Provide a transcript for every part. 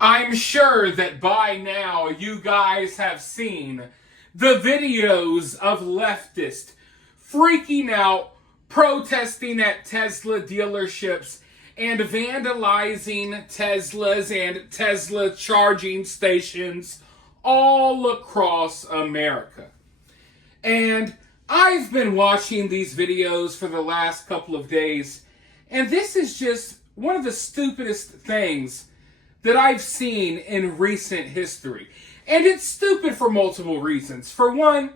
I'm sure that by now you guys have seen the videos of leftists freaking out, protesting at Tesla dealerships, and vandalizing Teslas and Tesla charging stations all across America. And I've been watching these videos for the last couple of days, and this is just one of the stupidest things that I've seen in recent history. And it's stupid for multiple reasons. For one,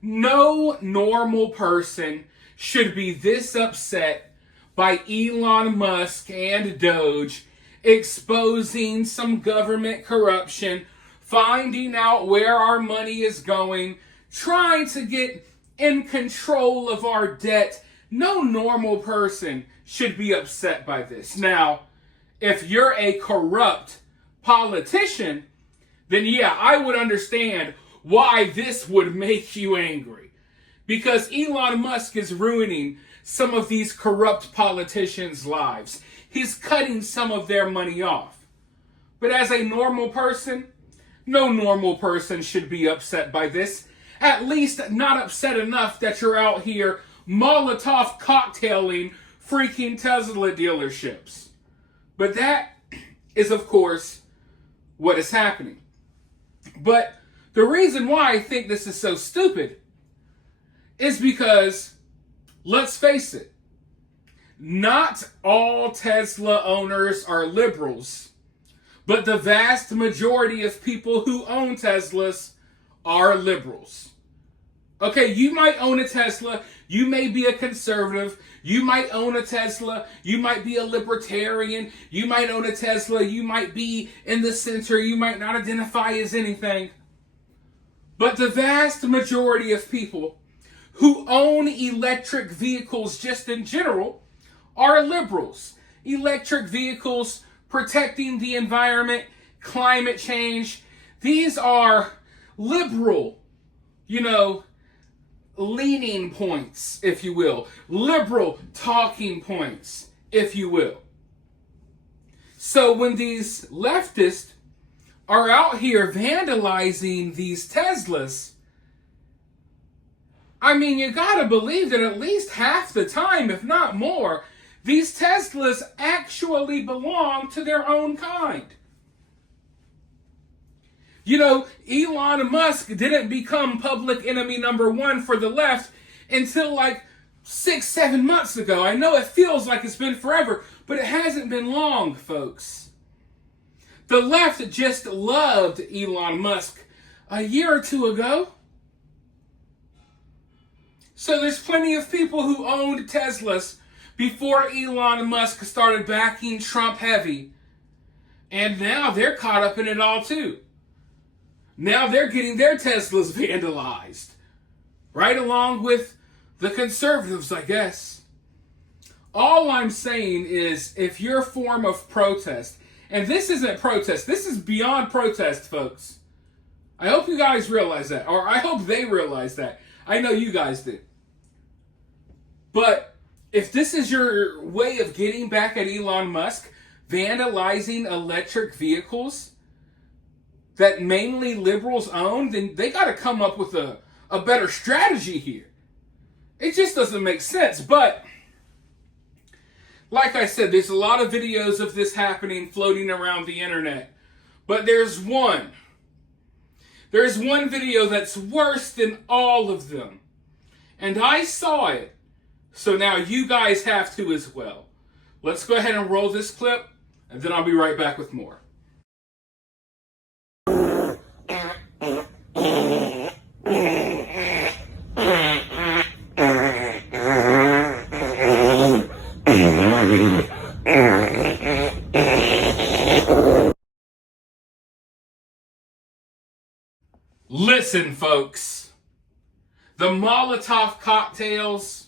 no normal person should be this upset by Elon Musk and Doge exposing some government corruption, finding out where our money is going, trying to get in control of our debt. No normal person should be upset by this. Now, if you're a corrupt politician, then yeah, I would understand why this would make you angry. Because Elon Musk is ruining some of these corrupt politicians' lives. He's cutting some of their money off. But as a normal person, no normal person should be upset by this. At least not upset enough that you're out here Molotov cocktailing freaking Tesla dealerships. But that is, of course, what is happening. But the reason why I think this is so stupid is because, let's face it, not all Tesla owners are liberals, but the vast majority of people who own Teslas are liberals. Okay, you might own a Tesla, you may be a conservative, you might own a Tesla, you might be a libertarian, you might own a Tesla, you might be in the center, you might not identify as anything. But the vast majority of people who own electric vehicles just in general are liberals. Electric vehicles, protecting the environment, climate change, these are liberal, leaning points, if you will. Liberal talking points, if you will. So when these leftists are out here vandalizing these Teslas, I mean, you gotta believe that at least half the time, if not more, these Teslas actually belong to their own kind. Elon Musk didn't become public enemy number one for the left until like 6-7 months ago. I know it feels like it's been forever, but it hasn't been long, folks. The left just loved Elon Musk a year or two ago. So there's plenty of people who owned Teslas before Elon Musk started backing Trump heavy. And now they're caught up in it all too. Now they're getting their Teslas vandalized. Right along with the conservatives, I guess. All I'm saying is, if your form of protest, and this isn't protest, this is beyond protest, folks. I hope you guys realize that, or I hope they realize that. I know you guys do. But if this is your way of getting back at Elon Musk, vandalizing electric vehicles that mainly liberals own, then they got to come up with a better strategy here. It just doesn't make sense. But like I said, there's a lot of videos of this happening floating around the internet. But there's one. There's one video that's worse than all of them. And I saw it. So now you guys have to as well. Let's go ahead and roll this clip, and then I'll be right back with more. Listen, folks. The Molotov cocktails,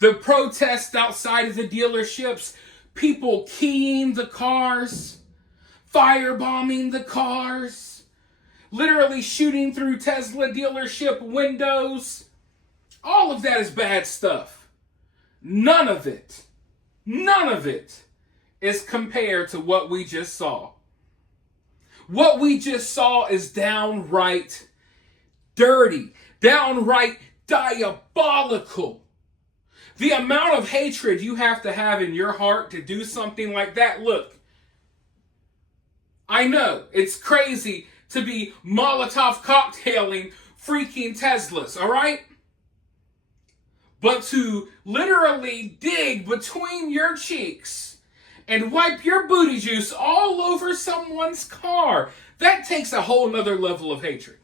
the protests outside of the dealerships, people keying the cars, firebombing the cars, literally shooting through Tesla dealership windows. All of that is bad stuff. None of it is compared to what we just saw. What we just saw is downright dirty, downright diabolical. The amount of hatred you have to have in your heart to do something like that. Look, I know it's crazy to be Molotov cocktailing freaking Teslas, all right? But to literally dig between your cheeks and wipe your booty juice all over someone's car, that takes a whole nother level of hatred.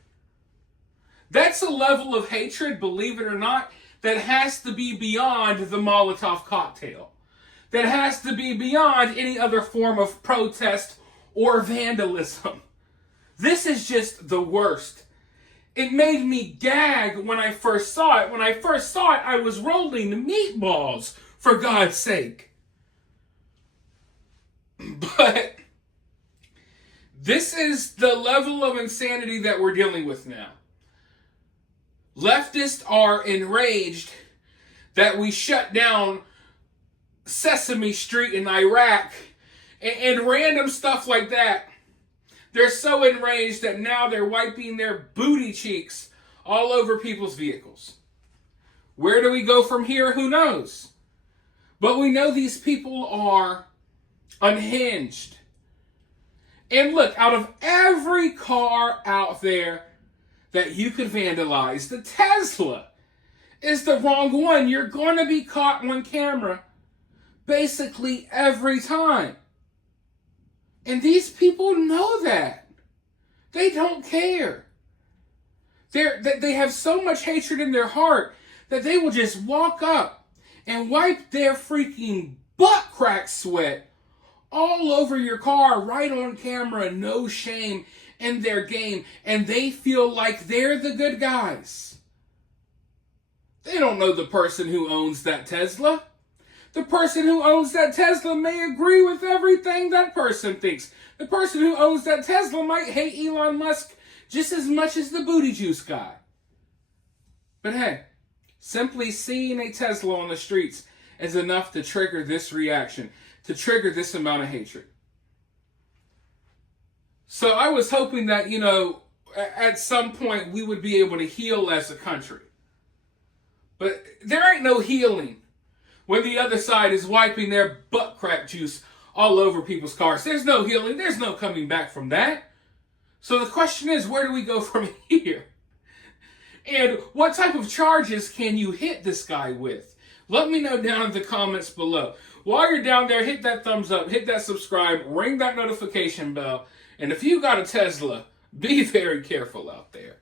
That's a level of hatred, believe it or not, that has to be beyond the Molotov cocktail. That has to be beyond any other form of protest or vandalism. This is just the worst. It made me gag when I first saw it. When I first saw it, I was rolling meatballs, for God's sake. But this is the level of insanity that we're dealing with now. Leftists are enraged that we shut down Sesame Street in Iraq and random stuff like that. They're so enraged that now they're wiping their booty cheeks all over people's vehicles. Where do we go from here? Who knows? But we know these people are unhinged. And look, out of every car out there that you could vandalize, the Tesla is the wrong one. You're going to be caught on camera basically every time. And these people know that. They don't care. They have so much hatred in their heart that they will just walk up and wipe their freaking butt crack sweat all over your car, right on camera, no shame in their game. And they feel like they're the good guys. They don't know the person who owns that Tesla. The person who owns that Tesla may agree with everything that person thinks. The person who owns that Tesla might hate Elon Musk just as much as the booty juice guy. But hey, simply seeing a Tesla on the streets is enough to trigger this reaction, to trigger this amount of hatred. So I was hoping that, at some point we would be able to heal as a country. But there ain't no healing when the other side is wiping their butt crack juice all over people's cars. There's no healing. There's no coming back from that. So the question is, where do we go from here? And what type of charges can you hit this guy with? Let me know down in the comments below. While you're down there, hit that thumbs up, hit that subscribe, ring that notification bell. And if you got a Tesla, be very careful out there.